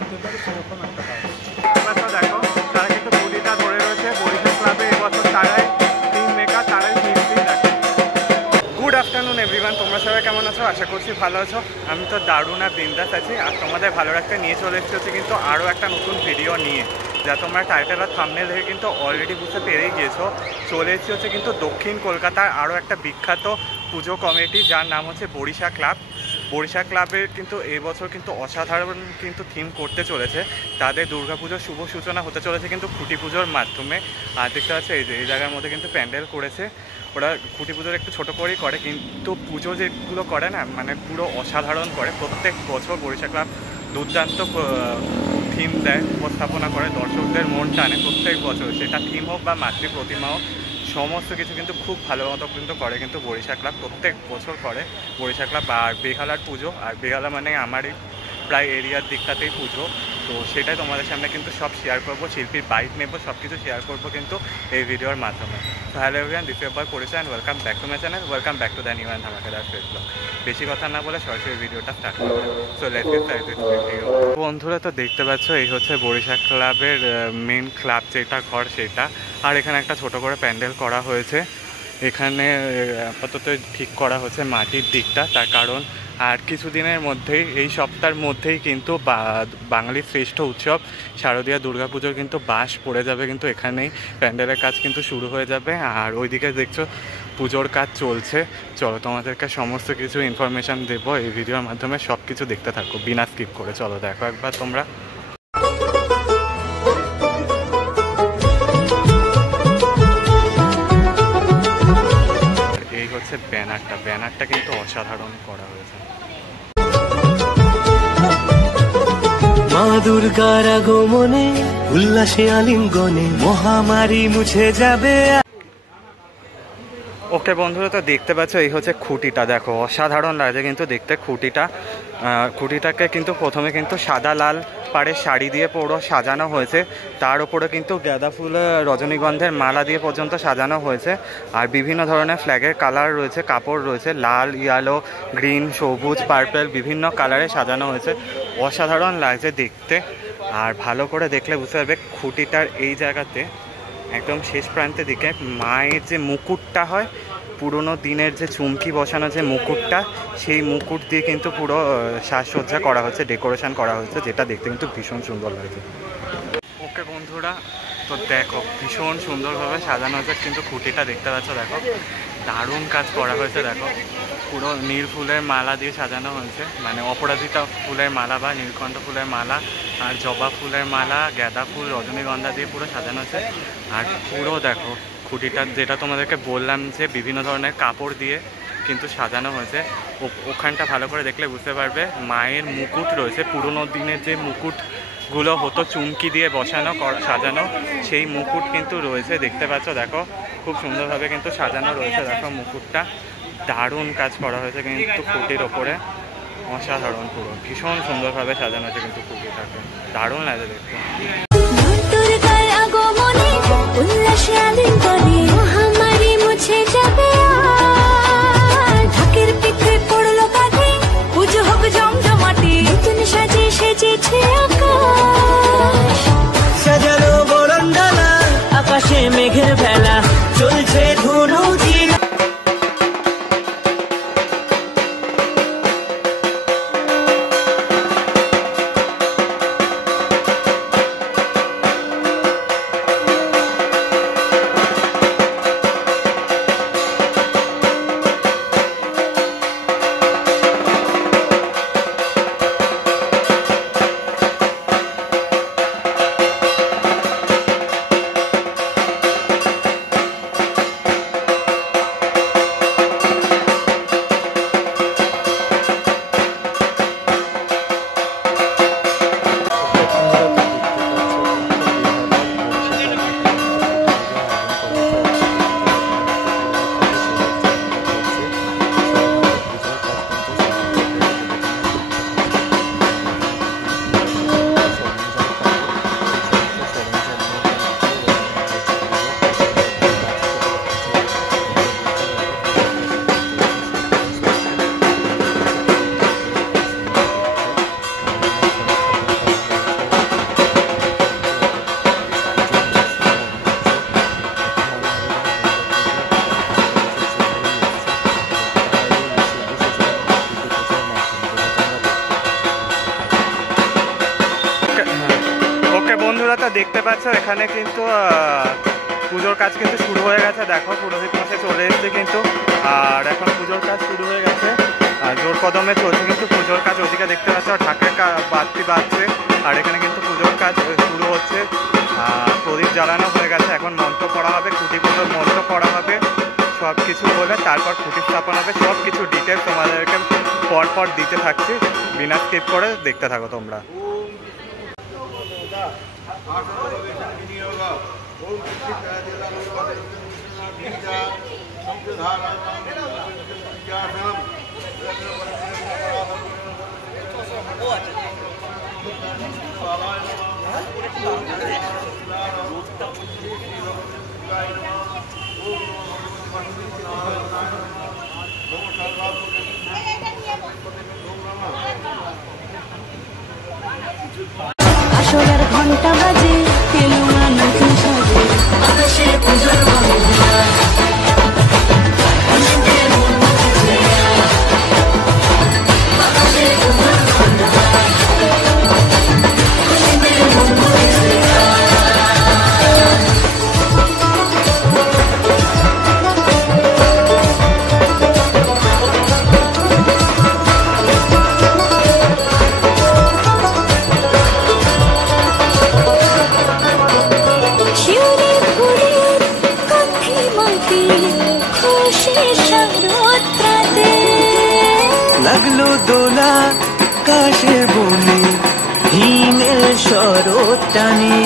হতে পারে সেরকম একটা কাজ। দেখো তারা কিন্তু খুঁটিটা ধরে রয়েছে বরিশাল ক্লাবে এবছর তারাই টিম মেকার, তারাই শিল্পী। দেখো গুড আফটারনুন এভরিওয়ান, তোমরা সবাই কেমন আছো? আশা করছি ভালো আছো। আমি তো দারুণ আর বিন্দাস আছি, আর তোমাদের ভালো রাখতে নিয়ে চলে এসেছি কিন্তু আরও একটা নতুন ভিডিও নিয়ে, যা তোমরা টাইটেল আর থাম্বনেল দেখে কিন্তু অলরেডি বুঝতে পেরেই গিয়েছো। চলে এসেছি হচ্ছে কিন্তু দক্ষিণ কলকাতার আরও একটা বিখ্যাত পুজো কমিটি, যার নাম হচ্ছে বরিশা ক্লাব। বরিশা ক্লাবের কিন্তু এই বছর কিন্তু অসাধারণ কিন্তু থিম করতে চলেছে। তাদের দুর্গাপুজোর শুভ সূচনা হতে চলেছে কিন্তু খুঁটি পুজোর মাধ্যমে। আর দেখতে পাচ্ছি এই জায়গার মধ্যে কিন্তু প্যান্ডেল করেছে। ওরা খুঁটি পুজোর একটু ছোটো করেই করে, কিন্তু পুজো যেগুলো করে না মানে পুরো অসাধারণ করে। প্রত্যেক বছর বরিশা ক্লাব দুর্দান্ত থিম দেয়, উপস্থাপনা করে, দর্শকদের মন টানে প্রত্যেক বছর। সেটা থিম হোক বা মাতৃ প্রতিমা হোক, সমস্ত কিছু কিন্তু খুব ভালো মতো কিন্তু করে কিন্তু বরিশা ক্লাব প্রত্যেক বছর করে বরিশা ক্লাব। আর বেহালার পুজো, আর বেহালা মানে আমারই প্রায় এরিয়ার দিকটাতেই পুজো, তো সেটাই তোমাদের সামনে কিন্তু সব শেয়ার করবো, শিল্পীর বাইক নেবো, সব কিছু শেয়ার করবো কিন্তু এই ভিডিওর মাধ্যমে। তো হ্যালো এভরিওয়ান, দিস ইজ বয় পরিচয় and welcome back to my channel, welcome back to the new and ধামাকাদার ফেস ব্লগ। বেশি কথা না বলে সরাসরি ভিডিওটা স্টার্ট করবো। So let's get started with video. বন্ধুরা তো দেখতে পাচ্ছ এই হচ্ছে বরিশা ক্লাবের মেন ক্লাব যেটা ঘর সেটা, আর এখানে একটা ছোট করে প্যান্ডেল করা হয়েছে। এখানে আপাতত ঠিক করা হচ্ছে মাটির দিকটা, তার কারণ আর কিছুদিনের মধ্যেই, এই সপ্তাহের মধ্যেই কিন্তু বাঙালির শ্রেষ্ঠ উৎসব শারদীয়া দুর্গাপুজোর কিন্তু বাস পড়ে যাবে, কিন্তু এখানেই প্যান্ডেলের কাজ কিন্তু শুরু হয়ে যাবে। আর ওইদিকে দেখছো পুজোর কাজ চলছে। চলো তোমাদেরকে সমস্ত কিছু ইনফরমেশান দেবো এই ভিডিওর মাধ্যমে, সব কিছু দেখতে থাকো বিনা স্কিপ করে। চলো দেখো একবার তোমরা। এই হচ্ছে ব্যানারটা কিন্তু অসাধারণ করা হয়েছে। মা দুর্গার আগমনে উল্লাসে আলিঙ্গনে মহামারী মুছে যাবে। ওকে বন্ধুরা, তো দেখতে পাচ্ছ এই হচ্ছে খুঁটিটা, দেখো অসাধারণ লাগছে কিন্তু দেখতে খুঁটিটাকে কিন্তু প্রথমে কিন্তু সাদা লাল পাড়ের শাড়ি দিয়ে পুরো সাজানো হয়েছে, তার উপরে কিন্তু গাঁদা ফুল রজনীগন্ধের মালা দিয়ে পর্যন্ত সাজানো হয়েছে। আর বিভিন্ন ধরনের ফ্ল্যাগের কালার রয়েছে, কাপড় রয়েছে, লাল, ইয়েলো, গ্রিন, সবুজ, পার্পেল, বিভিন্ন কালারে সাজানো হয়েছে। অসাধারণ লাগছে দেখতে। আর ভালো করে দেখলে বুঝতে পারবে খুঁটিটার এই জায়গাতে একদম শেষ প্রান্তের দিকে মায়ের যে মুকুটটা হয়, পুরনো দিনের যে চুমকি বসানো যে মুকুটটা, সেই মুকুট দিয়ে কিন্তু পুরো সাজসজ্জা করা হয়েছে, ডেকোরেশন করা হয়েছে, যেটা দেখতে কিন্তু ভীষণ সুন্দর লাগছে। ওকে বন্ধুরা, তো দেখো ভীষণ সুন্দরভাবে সাজানো হয়েছে কিন্তু খুঁটিটা দেখতে পাচ্ছ, দেখো দারুণ কাজ করা হয়েছে। দেখো পুরো নীল ফুলের মালা দিয়ে সাজানো হয়েছে, মানে অপরাজিতা ফুলের মালা বা নীলকণ্ঠ ফুলের মালা আর জবা ফুলের মালা, গাঁদা ফুল, রজনীগন্ধা দিয়ে পুরো সাজানো হয়েছে। আর পুরো দেখো খুঁটিটা যেটা তোমাদেরকে বললাম যে বিভিন্ন ধরনের কাপড় দিয়ে কিন্তু সাজানো হয়েছে। ওখানটা ভালো করে দেখলে বুঝতে পারবে মায়ের মুকুট রয়েছে, পুরনো দিনের যে মুকুটগুলো হতো চুমকি দিয়ে বসানো সাজানো, সেই মুকুট কিন্তু রয়েছে দেখতে পাচ্ছ। দেখো খুব সুন্দরভাবে কিন্তু সাজানো রয়েছে, দেখো মুকুটটা দারুণ কাজ করা হয়েছে কিন্তু খুঁটির ওপরে, অসাধারণ, পুরো ভীষণ সুন্দরভাবে সাজানো হয়েছে কিন্তু খুঁটিটাকে, দারুণ লাগে দেখতে। সাজানো বরণডালা আকাশে মেঘের ভেলা চলছে ধনু জিনা। বন্ধুরা তো দেখতে পাচ্ছ এখানে কিন্তু পুজোর কাজ কিন্তু শুরু হয়ে গেছে। দেখো পুরোহিত মশাই চলে এসেছে কিন্তু, আর এখন পুজোর কাজ শুরু হয়ে গেছে। আর জোর কদমে চলছে কিন্তু পুজোর কাজ। ওদিকে দেখতে পাচ্ছ ঢাকের বাতি বাজছে, আর এখানে কিন্তু পুজোর কাজ শুরু হচ্ছে। প্রদীপ জ্বালানো হয়ে গেছে, এখন মন্ত্র পড়া হবে, খুঁটি পুজোর মন্ত্র পড়া হবে, সব কিছু বলে তারপর খুঁটি স্থাপন হবে। সব কিছু ডিটেলস তোমাদেরকে পর দিতে থাকছি, বিনা স্কিপ করে দেখতে থাকো তোমরা। আসরের ঘন্টা বাজে পেলুমা নতুন সাজে আকাশে পুজোর লাগলো দোলা কাশের বনে হিমেল শরৎ টানে।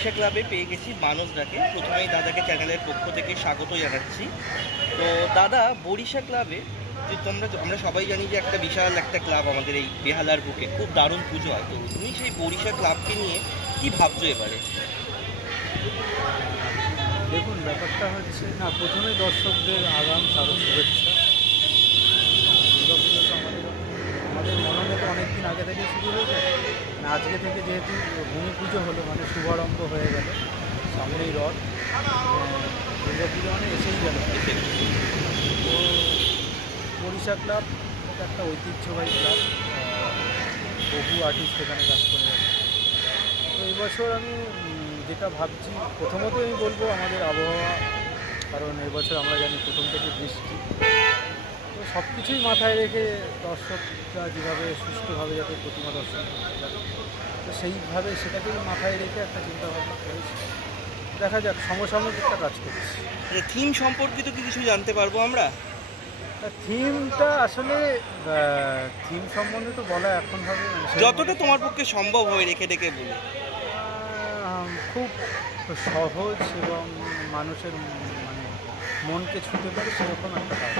বরিশা ক্লাবে পেয়ে গেছি মানসদাকে। প্রথমেই দাদাকে চ্যানেলের পক্ষ থেকে স্বাগত জানাচ্ছি। তো দাদা, বরিশা ক্লাবে যে আমরা সবাই জানি যে একটা বিশাল একটা ক্লাব আমাদের এই বেহালার বুকে, খুব দারুণ পুজো হয়। তো তুমি সেই বরিশা ক্লাবকে নিয়ে কি ভাবছো এবারে? দেখুন, ব্যাপারটা হচ্ছে না, প্রথমে দর্শকদের আগাম শারদ শুভেচ্ছা। দুর্গা পুজো তো আমাদের মননে তো অনেকদিন আগে থেকেই শুরু হয়ে যায়। মানে আজকে থেকে যেহেতু ভূমি পুজো হলো, মানে শুভারম্ভ হয়ে গেল, সামনেই রথ, দুর্গা পুজো মানে এসেই গেল। তো বরিশা ক্লাব এটা একটা ঐতিহ্যবাহী ক্লাব, বহু আর্টিস্ট এখানে কাজ করে যাচ্ছে। তো এই বছর আমি যেটা ভাবছি, প্রথমত আমি বলবো আমাদের আবহাওয়া, কারণ এবছর আমরা জানি প্রথম থেকে বৃষ্টি, তো সব কিছুই মাথায় রেখে দর্শকরা যেভাবে সুষ্ঠুভাবে যাতে প্রতিমা দর্শন করতে পারে, তো সেইভাবে সেটাকেই মাথায় রেখে একটা চিন্তাভাবনা করেছি। দেখা যাক, সমসাময়িক একটা কাজ করছি। থিম সম্পর্কিত কি কিছু জানতে পারবো আমরা? থিমটা আসলে থিম সম্বন্ধে তো বলা এখন হবে যতটা তোমার পক্ষে সম্ভব হয় রেখে বলে। খুব সহজ এবং মানুষের মানে মনকে ছুঁতে পারে সেরকম একটা কাজ।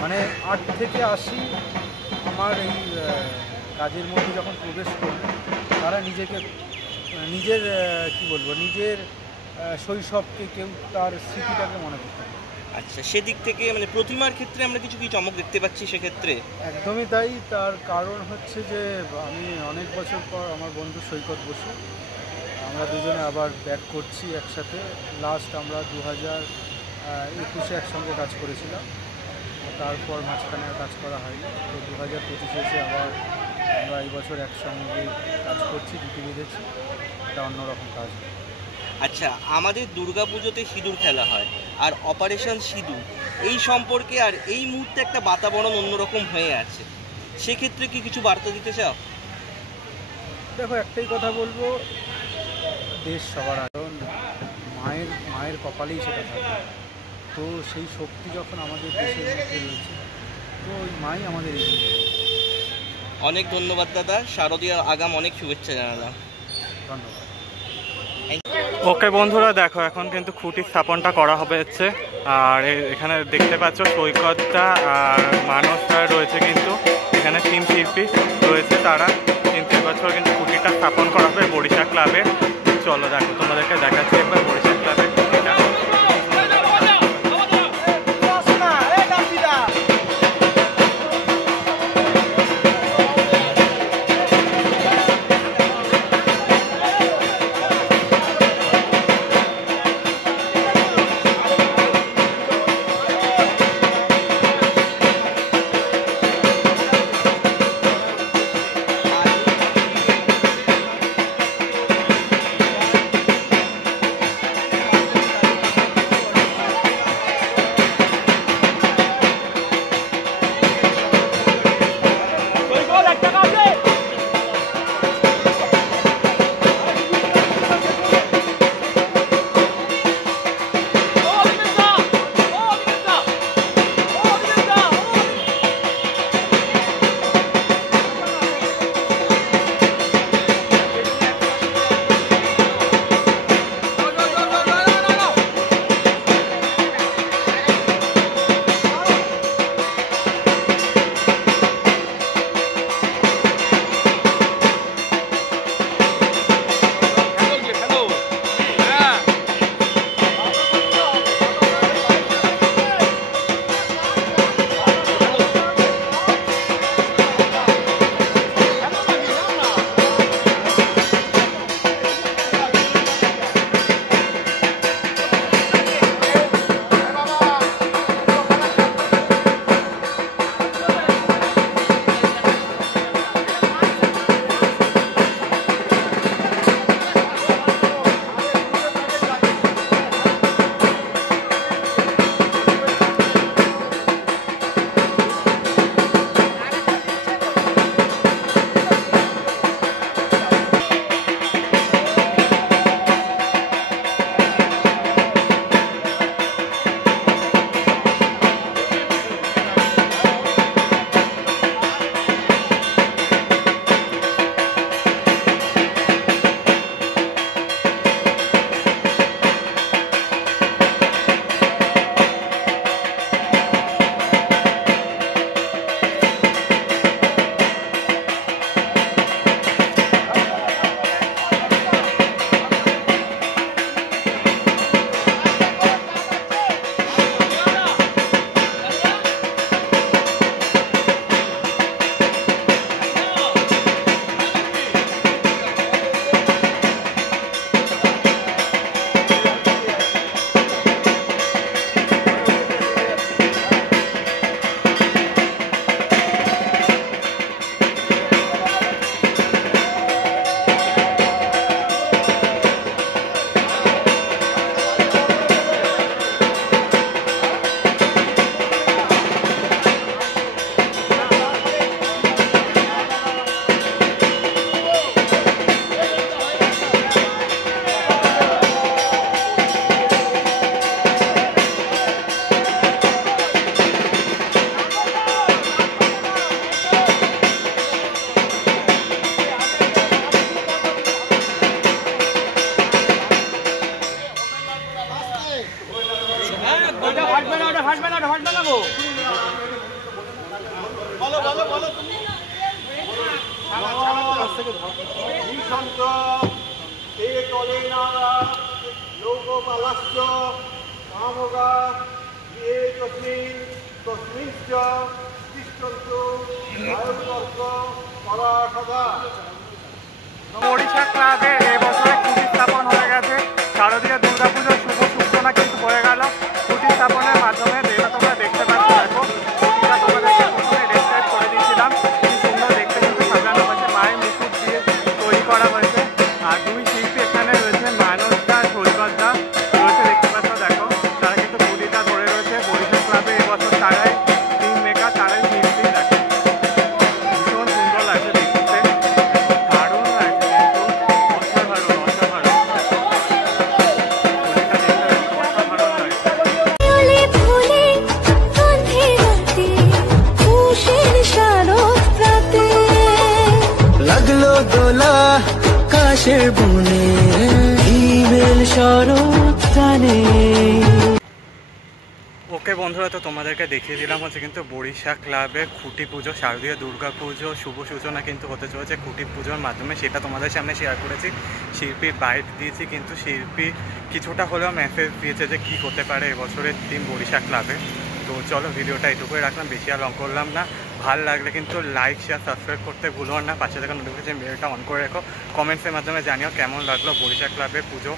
মানে 8 থেকে 80 আমার এই কাজের মধ্যে যখন প্রবেশ করবে, তারা নিজেকে নিজের কি বলবো, নিজের শৈশবকে, কেউ তার স্মৃতিটাকে মনে করতে পারে। আচ্ছা, সেদিক থেকে মানে প্রতিমার ক্ষেত্রে আমরা কিছু কি চমক দেখতে পাচ্ছি সেক্ষেত্রে? একদমই তাই। তার কারণ হচ্ছে যে আমি অনেক বছর পর আমার বন্ধু সৈকত বসু, আমরা দুজনে আবার ব্যাক করছি একসাথে। লাস্ট আমরা 2021-এ একসঙ্গে কাজ করেছিলাম, তারপর মাঝখানে আর কাজ করা হয়নি। তো 2025-এ এসে আবার আমরা এই বছর একসঙ্গে কাজ করছি, জুটি বেঁধেছি। এটা অন্যরকম কাজ। আচ্ছা, আমাদের দুর্গাপুজোতে সিঁদুর খেলা হয়, আর অপারেশন সিঁদুর এই সম্পর্কে আর এই মুহূর্তে একটা বাতাবরণ অন্যরকম হয়ে আছে, সেক্ষেত্রে কি কিছু বার্তা দিতে চাও? দেখো, একটাই কথা বলবো, দেশ সবার আগে, মায়ের কপালেই সেটা থাকে। তো সেই শক্তি যখন আমাদের দেশের মধ্যে রয়েছে, তো ওই মাই আমাদের এগিয়ে যাবে। অনেক ধন্যবাদ দাদা, শারদীয়ার আগাম অনেক শুভেচ্ছা জানালাম। ধন্যবাদ। ওকে বন্ধুরা, দেখো এখন কিন্তু খুঁটি স্থাপনটা করা হচ্ছে, আর এখানে দেখতে পাচ্ছ সৈকতটা আর মানসরা রয়েছে, কিন্তু এখানে থিম শিল্পী রয়েছে, তারা কিন্তু এবছর কিন্তু খুঁটিটা স্থাপন করা হবে বরিশা ক্লাবে। চলো দেখো, তোমাদেরকে দেখাচ্ছি একবার বরিশা ক্লাবের খুঁটিটা। সন্ত এ তলে নারা লোকপালাশ্চ কামগা এ তস্মিন তস্মিঞ্চ তিষ্ঠন্তু আয়ুর্বর্গ পরাসদা। ওড়িশা ক্লাবে এবছরে খুঁটি স্থাপন হয়ে গেছে। শারদীয় দুর্গাপুজোর শুভ সূচনা কিন্তু হয়ে গেল খুঁটি স্থাপনের মাধ্যমে। যেটা তোমরা দেখতে পাচ্ছ, দেখো খুঁটিটা তোমাদেরকে প্রথমে ডেসক্রাইব করে দিয়েছিলাম। কি সুন্দর দেখতে কিন্তু সাজানো হয়েছে, মায়ের মুকুট দিয়ে তৈরি করা হয়েছে। আর দুই শিল্পী এখানে রয়েছে, মানসদা সৈকতদা রয়েছে, দেখতে পাচ্ছ। দেখো তারা কিন্তু খুঁটিটা ধরে রয়েছে। বরিশাল ক্লাবে এবছর তারাই টিম মেকার, তারাই শিল্পী। দেখো ভীষণ সুন্দর লাগছে দেখতে, দারুণ লাগছে কিন্তু, অসাধারণ অসাধারণ। খুঁটিটা দেখতে অসাধারণ লাগছে। ফুলে ফুলে গন্ধে গন্ধে উষের শারদ রাতে লাগলো দোলা কাশের বনে হিমেল শরৎ টানে। ওকে বন্ধুরা, তো তোমাদেরকে দেখিয়ে দিলাম হচ্ছে কিন্তু বরিশা ক্লাবে খুঁটি পুজো, শারদীয় দুর্গা পুজো শুভ সূচনা কিন্তু হতে চলেছে খুঁটি পুজোর মাধ্যমে। সেটা তোমাদের সামনে শেয়ার করেছি, শিল্পীর বাইট দিয়েছি, কিন্তু শিল্পী কিছুটা হলেও মেসেজ দিয়েছে যে কী হতে পারে এবছরের থিম বরিশা ক্লাবে। তো চলো ভিডিওটা এটুকুই রাখলাম, বেশি আর লং করলাম না। ভালো লাগলে কিন্তু লাইক শেয়ার সাবস্ক্রাইব করতে ভুলো না, পাশে থাকা নোটিফিকেশন বেলটা অন করে রেখো। কমেন্টসের মাধ্যমে জানিও কেমন লাগলো বরিশা ক্লাবে পুজো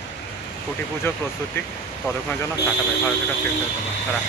খুঁটি পুজোর প্রস্তুতি। ততক্ষণের জন্য টাটা, ভালো থাকা, শেষ করে দেবো তারা।